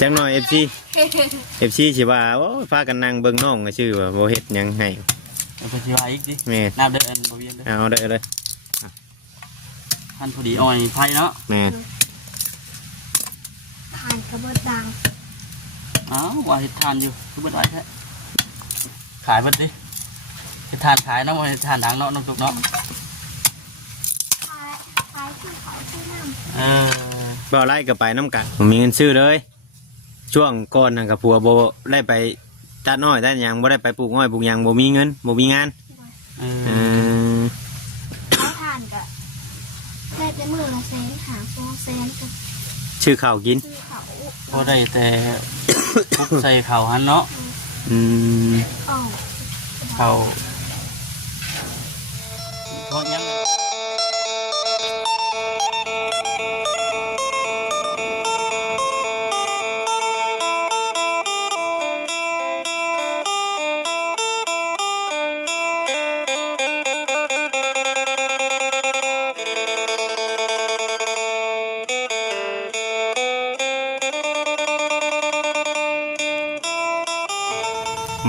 จังหน่อย FC สิว่าโอ้พากันนั่งเบิ่งน้องก็ชื่อว่าบ่เฮ็ดหยังให้เอาไปสิว่าอีกดิแม่น้ำเด้ออันบ่เวียนเด้อเอาได้เลยท่านพอดีอ้อยไผ่เนาะแม่ทานกระเบิดดังอ้าวว่าเฮ็ดทานอยู่คือบ่ได้แท้ขายเบิดดิเฮ็ดทานขายเนาะบ่เฮ็ดทานดังเนาะน้องตุกเนาะขายที่เขาที่น้ำบ่ไล่ก็ไปน้ำกันผมมีเงินซื้อเลยช่วงก่อนนั่นกับผัวบ่ได้ไปตัดน้อยตัดหยังบ่ได้ไปปลูกอ้อยปลูกหยังบ่มีเงินบ่มีงานเขาทานก็ได้แต่มือละแสนหา200,000กับชื่อข้าวกินพอได้แต่พุกใส่ข้าวหันเนาะข้าวพอยัง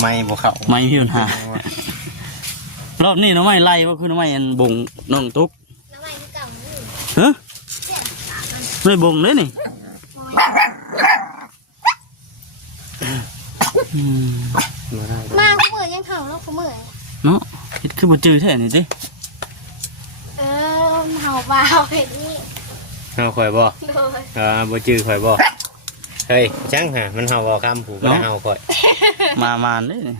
ไม่บ่เข้าไม่มีปัญหารอบนี้น้องไม่ไล่ว่าคือน้องไม่อันบ่งน้องตุ๊กน้ำใหม่ที่เก่านี่ฮะไม่บ่งเลยนี่มาขมือยังเข่าแล้วขมือเนาะคิดคือบ่จืดแท้นี่สิเห่าบ่าเห็ดนี่เห่าข่อยบ่บ่จื้อข่อยบ่เฮ้ยจังฮะมันเห่าบ่คำผูกบ่ได้เห่าข่อยมาเด้นี่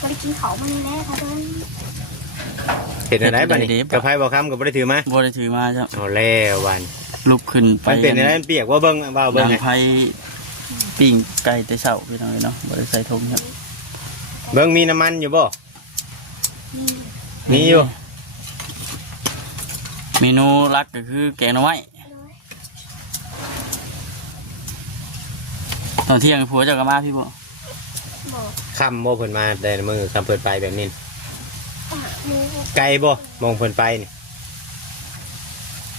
ก็ได้กินเขามันแล้วค่ะเด้อเห็นอะไรบ้างนี่กับไพ่บ่คำกับบ่ได้ถือมาบ่ได้ถือมาจ้ะเอาแล้ววันลุกขึ้นไปมันเป็นอะไรเปียกว่าเบิ่งบ่าวเบิ่งไผ่ปิ้งไก่แต่เช้าพี่น้องเนาะบ่ได้ใส่ถุงครับเบิ่งมีน้ำมันอยู่บ่มีอยู่เมนูหลักก็คือแกงหน่อไม้ตอนเที่ยงผัวเจ้าก็มาพี่บ่คำบ่เพิ่นมาแต่มือคำเพิ่นไปแบบนี้ไกลบ่มองเพิ่นไปนี่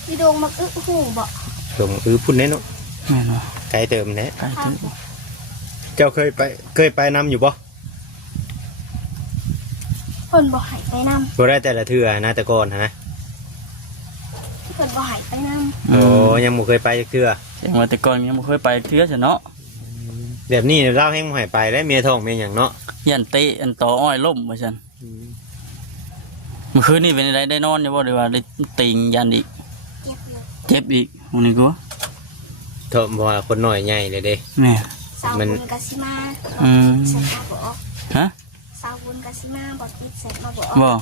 พี่ดงมักหูบ่ดงพุ่นแน่เนาะแม่นบ่ไกลเติมแน่ไกลเติมเจ้าเคยไปนำอยู่บ่เพิ่นบ่ให้ไปนำบ่ได้แต่ละเทื่อนะแต่ก่อนนะเพิ่นบ่ให้ไปนำโอ้ยังบ่เคยไปจักเทื่อยังว่าแต่ก่อนยังบ่เคยไปเทื่อซะเนาะแบบนี้เล่าให้มึงหายไปแล้วเมียท้องเมียอย่างเนาะยันเตะอันต่ออ้อยล่มว่าฉันเมื่อคืนนี่เป็นอะไรได้นอนอยู่บ่หรือว่าได้ติงยันอีกเจ็บอีกวันนี้กูเถอะบ่คนหน่อยใหญ่เลยเด้แม่สาวบุญกะสิมาเสร็จมาบอกฮะสาวบุญกะสิมาบอกติดเสร็จมาบอก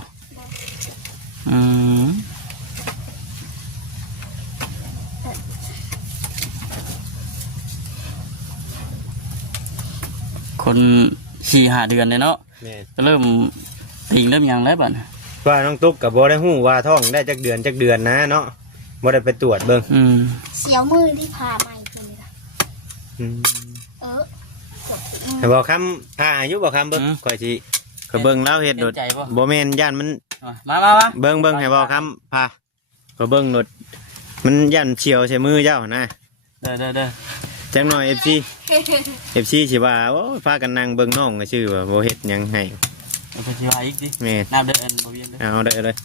คน4-5 เดือนเลยเนาะก็เริ่มติงเริ่มยังแล้วบัดว่าน้องตุ๊กกับบ่ได้หู้ว่าท้องได้จักเดือนนะเนาะบ่ได้ไปตรวจเบิ่งเสียวมือที่พาใหม่คนนี้ล่ะแต่บอกคำพาอายุบอกคำเบิ่งก่อยสิก็เบิ่งเล่าเฮ็ดโดดบ่แม่นย่านมันมาเบิ่งให้บอกคำพาก็เบิ่งโดดมันย่านเฉียวใส่มือเจ้านะเด้อจังหน่อย FC สิว่าโอ้พากันนั่งเบิ่งน้องก็ชื่อว่าบ่เฮ็ดหยังให้เอาไปสิว่าอีกดิแม่น้ำเด้ออันบ่เวียนเด้อเอาได้เลย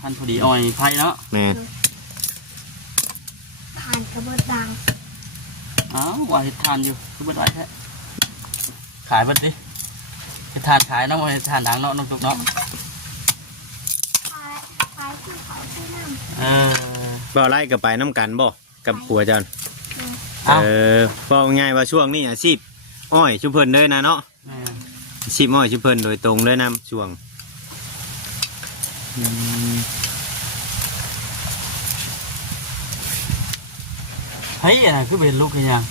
ท่านพอดีอ้อยไผ่เนาะแม่ทานกระเบิดดังอ้าวว่าเฮ็ดทานอยู่คือบ่ได้แท้ขายเบิดดิเฮ็ดทานขายเนาะบ่เฮ็ดทานดังเนาะน้องตุกเนาะขายที่เขาที่น้ำบ่ไล่ก็ไปน้ำกันบ่กับผัวเจ้าบอกง่ายว่าช่วงนี้อาชีพอ้อยชุบเพิ่นเลยนะเนาะอาชีพอ้อยชุบเพิ่นโดยตรงเลยนะช่วงเฮ้ยอะไรคือเป็นลูกกันยัง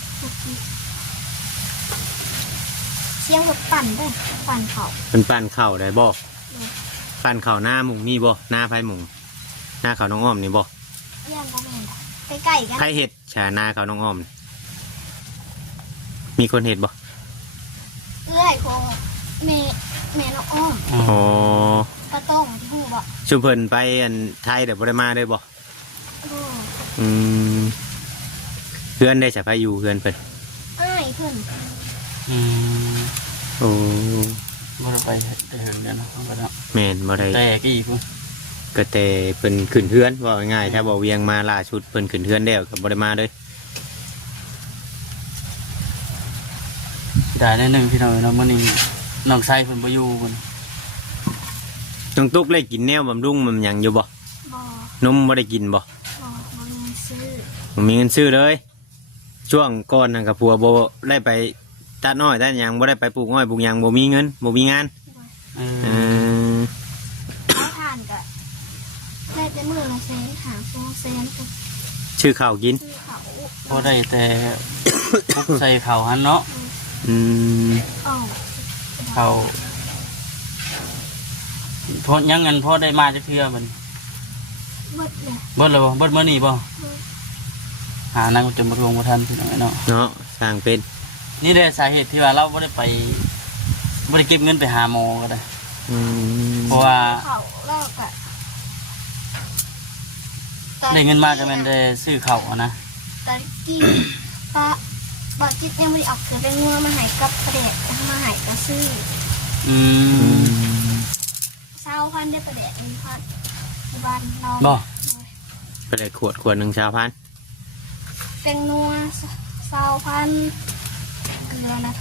เชียงแบบปั่นได้ปั่นเข่าเป็นปั่นเข่าได้บ่ปั่นเข่าหน้าหมุงมีบ่หน้าไผ่หมุงหน้าเขาน้องอ้อมนี่บ่ย่างก็แม่ไปไก่กันไผ่เห็ดฉาหน้าเขาน้องอ้อมมีคนเห็ดบ่เอื้อยของแม่น้องอ้อมกระต้งที่หูบ่ชุมเพิ่นไปอันไทยเดี๋ยวบ่ได้มาได้บ่ เพื่อนได้จะไปอยู่เพื่อนเพิ่น อ้ายเพิ่น อืม โอ้ บ่ได้ไปได้เหิงเด้อเนาะบ่ได้ แม่นบ่ได้ แต่กี่พุ่น ก็แต่เพิ่นขึ้นเพื่อนว่าง่ายๆถ้าบ่เวียงมาล่าสุดเพิ่นขึ้นเพื่อนแล้วก็บ่ได้มาเลย ได้แน่นึงพี่น้องเนาะมื้อนี้น้องไส้เพิ่นบ่อยู่พุ่น น้องตุ๊กได้กินแนวบำรุงมันหยังอยู่บ่ บ่ นมบ่ได้กินบ่ บ่มีซื้อ ผมมีเงินซื้อเลย ช่วงก่อนนั่นกับผัวบ่ได้ไปตัดน้อยตัดหยังบ่ได้ไปปลูกอ้อยปลูกหยังบ่มีเงินบ่มีงาน อื อื ม ม เขาทานก็ได้แต่มื้อละแสนหา2แสนก็ ชื่อข้าวกิน ซื้อเขา พอได้แต่พุกใส่ข้าวหันเนาะ อืม เอ้า ข้าวพอยังเงินพอได้มาจักเทื่อมัน เบิดเลย เบิดแล้วบ่เบิดมื้อนี้บ่หานางจนบ่ทวงบ่ทันพี่น้องเนาะ เนาะสร้างเป็น นี่แหละสาเหตุที่ว่าเราบ่ได้ไปบ่ได้เก็บเงินไปหาหมอก็ได้ อืม เพราะว่า เขาแล้วก็ ได้เงินมาก็แม่นได้ซื้อข้าวอะนะ ตะกี้ป้าบอจิตยังไม่ได้เอาเกลือไปงัวมาใหายกับประเด็ดมาใหายก็ซื้อ อื อื ม ม 20,000ได้ประเด็ด1,000ที่บ้านเรา บ่ ไปได้ขวดหนึงชาวพัน เป็นนัว20,000เกลือนะ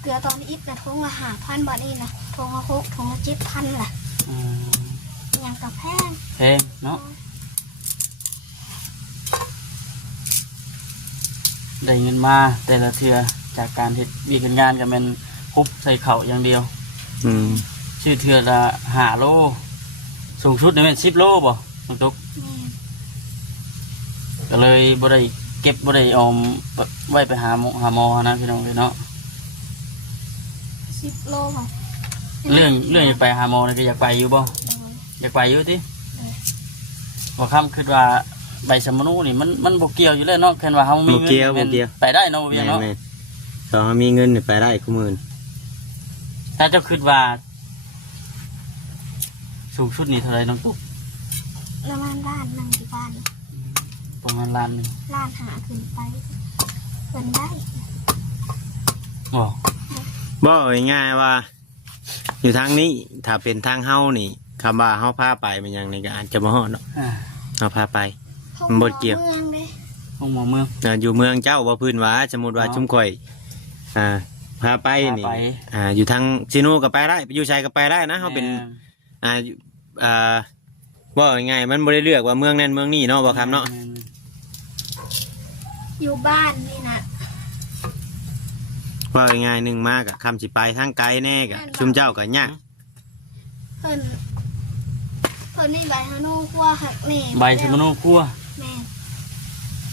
เกลือตอนนี้อิดนะทงละ5,000บาทนี่นะทงละ6ทงละ7,000ล่ะ อืม ยังกับแพง แพงเนาะได้เงินมาแต่ละเทื่อจากการเฮ็ดมีการงานก็แม่นคุบใส่ข้าวอย่างเดียว อืม ชื่อเทื่อละ5โลสูงสุดนี่แม่น10โลบ่น้องตุ๊ก นี่ ก็เลยบ่ได้เก็บบ่ได้ออมไว้ไปหาหมอนะพี่น้องเนาะ 10 โลค่ะ เรื่องอยากไปหาหมอนี่ก็อยากไปอยู่บ่อยากไปอยู่ติบ่คำคิดว่าใบสมนูนี่มันบ่เกี่ยวอยู่แล้วเนาะแค่ว่าเฮามีเงินไปได้เนาะบ่เวียงเนาะ แม่นๆสองมีเงินนี่ไปได้คุมื้อ ถ้าเจ้าคิดว่าสูงสุดนี่เท่าไหร่น้องตุ๊ก ประมาณล้านหนึงที่บ้าน ประมาณล้านหนึง ล้านหาขึ้นไปเพิ่นได้ บ่ บ่ง่ายๆว่า อยู่ทางนี้ถ้าเป็นทางเฮานี่คำว่าเฮาพาไปมันหยังนี่ก็อาจจะบ่ฮอดเนาะ อ่า เฮาพาไป เขา มันบ่เกี่ยว เมืองเด้ ห้องหมอเมือง อยู่เมืองเจ้าว่าพื้นว่าสมมุติว่า อ๋อ ชุมข่อยพาไปนี่ พาไป อยู่ทางซิโนก็ไปได้ไปอยู่ชัยก็ไปได้นะเขาเป็นอยู่ว่าไงายๆมันบ่ได้เลือกว่าเมืองนั้นเมืองนี้เนาะบ่ครับเนาะ อยู่บ้านนี่นะ ว่าง่ายๆหนึ่งมากอะคำสิไปทางไกลแน่กะชุมเจ้าก็ยาก เพิ่นนี่ใบฮานูคั่วหักแหน่ ใบสมนูครัว แม่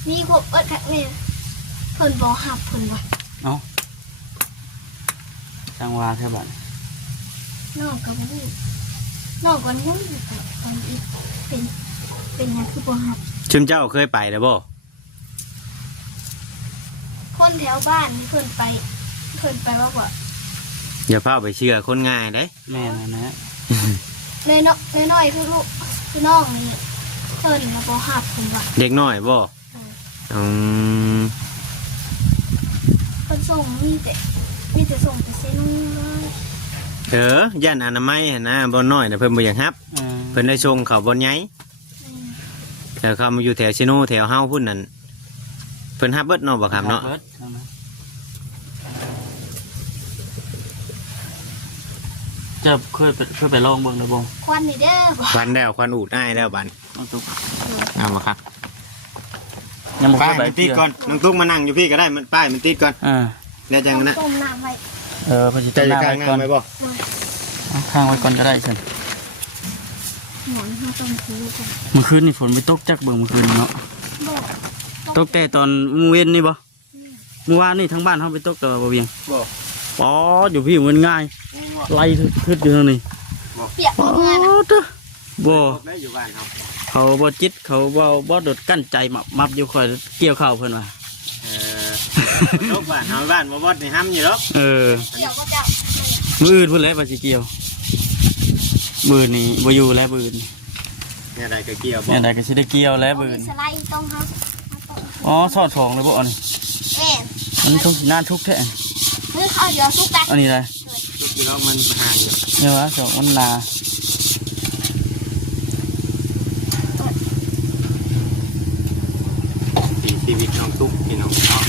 มีครบเอิดหักแหน่เพิ่นบ่หับเพิ่นว่า เนาะจังหวะแท่บัด น้องก็บ่รู้น้องก็งงอยู่ตอนอีกเป็นหยังคือบ่หับ ชุมเจ้าเคยไปแล้วบ่ คนแถวบ้านนี่เพิ่นไปว่าบ่ อย่าพาไปเชื่อคนง่ายเด้ แม่นนะ น้อยๆคือลูกคือน้องนี่เพิ่นน่ะบ่หับเพิ่นว่า เด็กน้อยบ่อืม เพิ่นส่งมีแต่ส่งไปเซนูเลย ย่านอนามัยหั่นนะบ่น้อยน่ะเพิ่นบ่อยากรับเพิ่นได้ส่งเขาบ่ใหญ่แต่เขามาอยู่แถวซิโนแถวเฮาพุ่นนั่นเพิ่นรับเบิดเนาะบ่ครับเนาะ บิดจะเคยไปลองเบิ่งแล้วบ่ ควันนี่เด้อบ่ ควันแล้วควันอูดอ้ายแล้วบัด น้องตุ๊ก เอามาครับ ยังบ่เค ป้าย ยไป มันติดก่อนน้องตุ๊กมานั่งอยู่พี่ก็ได้มันป้ายมันติดก่อน แล้วจังนะ ต้มน้ำไว้ เพิ่นสิ จะ ตั้ง จะ หน้า การ ไว้ งา ก่อน น ไหมบ่ เอาข้างไว้ก่อนก็ได้ซั่น หมอนเฮาต้มคือกัน เมื่อคืนนี่ฝนไปตกจักเบิ่งเมื่อคืนเนาะ บ่ ตกแต่ตอนมื้อเว้นนี่บ่เมื่อวานนี่ทั้งบ้านเฮาไปตกแต่ว่าบ่เวียง บ่ อ๋ออยู่พี่มันง่ายไล่ทึดอยู่ทางนี้ เปียก อ๋อ เมื่อน่ะ เด้อบ่ ได้อยู่บ้านครับ เขาบ่จิตเขาบ่ดดกั้นใจมับอยู่ค่อยเกี่ยวข้าวเพิ่นว่า ลูกบ้านเฮาบ้านบ่บดนี่ห้ำอยู่หรอก เออ เกี่ยวก็จะ มื้ออื่นพุ่นแหละว่าสิเกี่ยวมื้อนี้บ่อยู่แล้วมื้ออื่น เนี่ยใดก็เกี่ยวบ่ เนี่ยได้ก็สิได้เกี่ยวแล้วมื้อ มี อื่น สไลด์ตรงเฮา อ๋อซ่อนสองเลยบ่อันนี้ แม่น มันทุกนานทุกแท้ มือเขาเดี๋ยวสุกได้ อันนี้เลย ทุกทีแล้วมันห่างอยู่ เนี่ยวะสองมันนา ชีวิตน้องตุ๊กพี่น้องเนาะ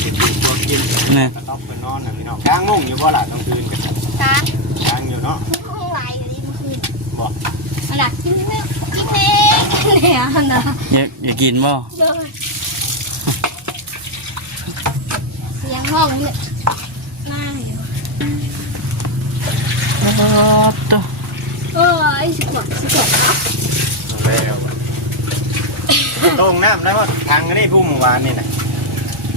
เป็นตัวกิน เนี่ย ก็ต้องไปนอนนะพี่น้องกลางมุ่งอยู่บ่ล่ะกลางคืนกัน กาง กลางอยู่เนาะ ห้องไรเลยเมื่อคืน บ่ อันดับกินเน่กินเน่เนี่ยอันดับ อย่ากินบ่ เลยเสียงห้องเนี่ยน่าอยู่ ตัว ไอ้สิบกว่าเนาะ แล้วตรงน้ำได้บ่ทางนี้ผู้เมื่อวานนี่น่ะ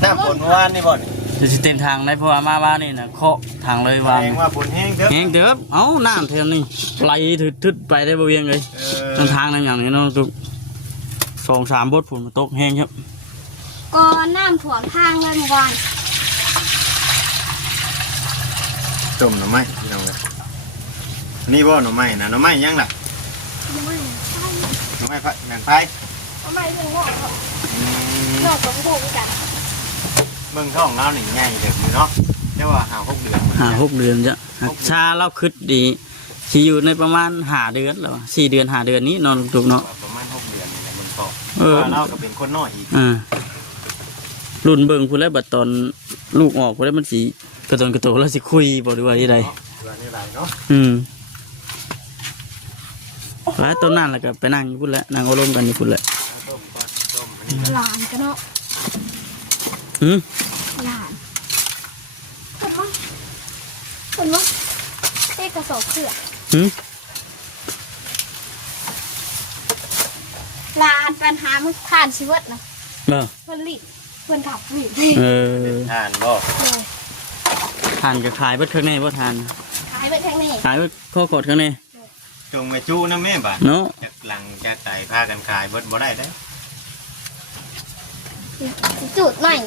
น้ำฝนเมื่อวานนี่บ่นี่ จะสิเต็มทางได้เพราะว่ามาบ้านนี่นะเคาะทางเลยวาง แสดงว่าฝนแห้งเด้อ แห้งเด้อเอ้าน้ำเท่านี้ไหลทึดๆไปได้บ่เวียงเลยทางนั้นอย่างนี้เนาะตุก2-3 บทฝนมาตกแห้งครับ ก็น้ำถ่วงทางเลยเมื่อวาน ต้มหน่อไม้พี่น้องเลยนี่บ่หน่อไม้นะหน่อไม้ยังล่ะ ไม่ใช่ หน่อไม้ไฟแมงไฟ ไม่ถึงหม้อหรอกนอกจากโบกกัน เบิ่งท้องเราหนึ่งใหญ่เด็กอยู่เนาะเรียกว่าหา6 เดือน 6 เดือนจ้ะชาเราคึดดีสิอยู่ในประมาณ5 เดือนแล้ว4 เดือน5 เดือนนี้นอนตุกเนาะ ประมาณ6 เดือนนี่แหละมันพอ เออ เราก็เป็นคนน้อยอีก รุ่นเบิ่งพูดแล้วบัดตอนลูกออกพูดแล้วมันสีกระโตแล้วสิคุยบ่ดูว่าที่ใด เดือนนี้ไรเนาะ แล้วต้นนั่นแล้วก็ไปนั่งอยู่พุ่นแล้วนั่งอารมณ์กันอยู่พุ่นแล้ว ต้มก่อนต้มอันนี้ หลานกันเนาะ หืม หลานคนว่าเอ๊ะกระสอบเขือก หืม หลานปัญหามันผ่านชีวิตนะ บ่ เพื่อนหลีกเพื่อนขับหลีก เออ ทานบ่ เลย ทานก็ขายเบิดข้างในบ่ทาน ขายไปทางนี้ ขายเบิดข้อกดข้างใน จงไปจู้นะแม่บาด เนาะ จากหลังจากไต่พากันขายเบิดบ่ได้เด้อ จุดหน่อย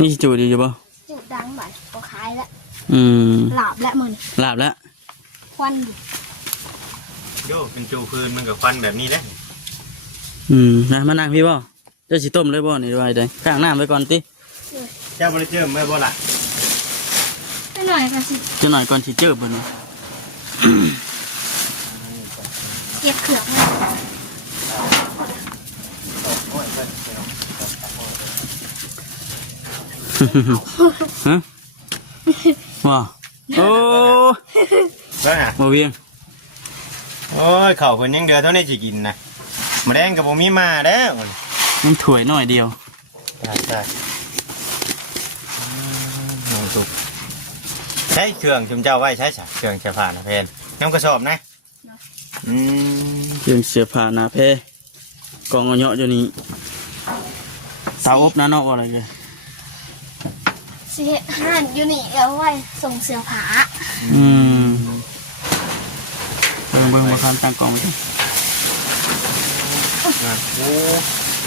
นี่สิจูดอยู่บ่ จุดดังบ่อยก็ขายแล้ว อืม หลาบและมัน ลาบแล้ว ควันอยู่ โยเป็นจูพื้นมันกับควันแบบนี้แหละ นะมานั่งพี่บ่เจะสิต้มเลยบ่นี่ว่าได้ข้างน้ำไว้ก่อนติ เจ้าบ่ได้เจิมไว้บ่ล่ะ ไม่หน่อยกันสิ จะหน่อยก่อนสิเจอบ่นี่ เก็บเขือกมา โอ้ยเพิ่น ฮะว้าโอ้ เพิ่นน่ะ บ่เวียง โอ้ยข้าวเพิ่นยังเดือเท่านี้สิกินนะมื้อแดงก็บ่มีมาแล้ว มันถ้วยน้อยเดียว ใช่น้องสุกใช้เครื่องชุมเจ้าไว้ใช้ซะเครื่องเสื้อผ้านะเพิ่นน้ำกระสอบนะอืม เครื่องเสื้อผ้าหน้าแพรกองเอาเหยาะอยู่นี่เตาอบนะเนาะว่าอะไรกัน สิห่านอยู่นี่เอาไว้ส่งเสื้อผ้า เบิ่งมาคันตั้งกล่องไปดิ อ่ะโอ้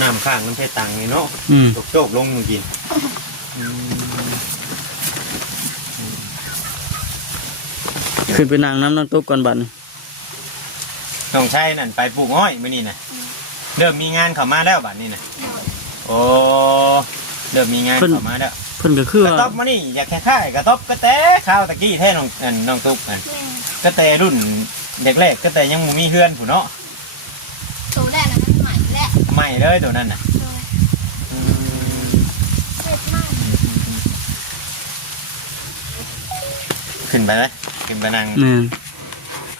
น้ำข้างมันเพตังนี่เนาะโจกลงมือกิน ขึ้นไปนั่งน้ำน้ำตุ๊กก่อนบัดน น้องชายนั่นไปปลูกอ้อยมื้อนี้นะเริ่มมีงานเข้ามาแล้วบัดนี้นะโอ้เริ่มมีงานเข้ามาแล้ว เพิ่นก็คือก ระต๊อบมานี่อยากแค่ค่ายกระต๊อบกระแตข้าวตะกี้แท้น้องน้องตุ๊กนั่น แม่ กระแตรุ่นเด็กแรกกระแตยังบ่มีเฮือนผู้เนาะ ตัวแรกนะมันใหม่และ ใหม่เลยตัวนั้นน่ะ เล็กมาก ขึ้นไปเลยขึ้นไปนั่ง แม่น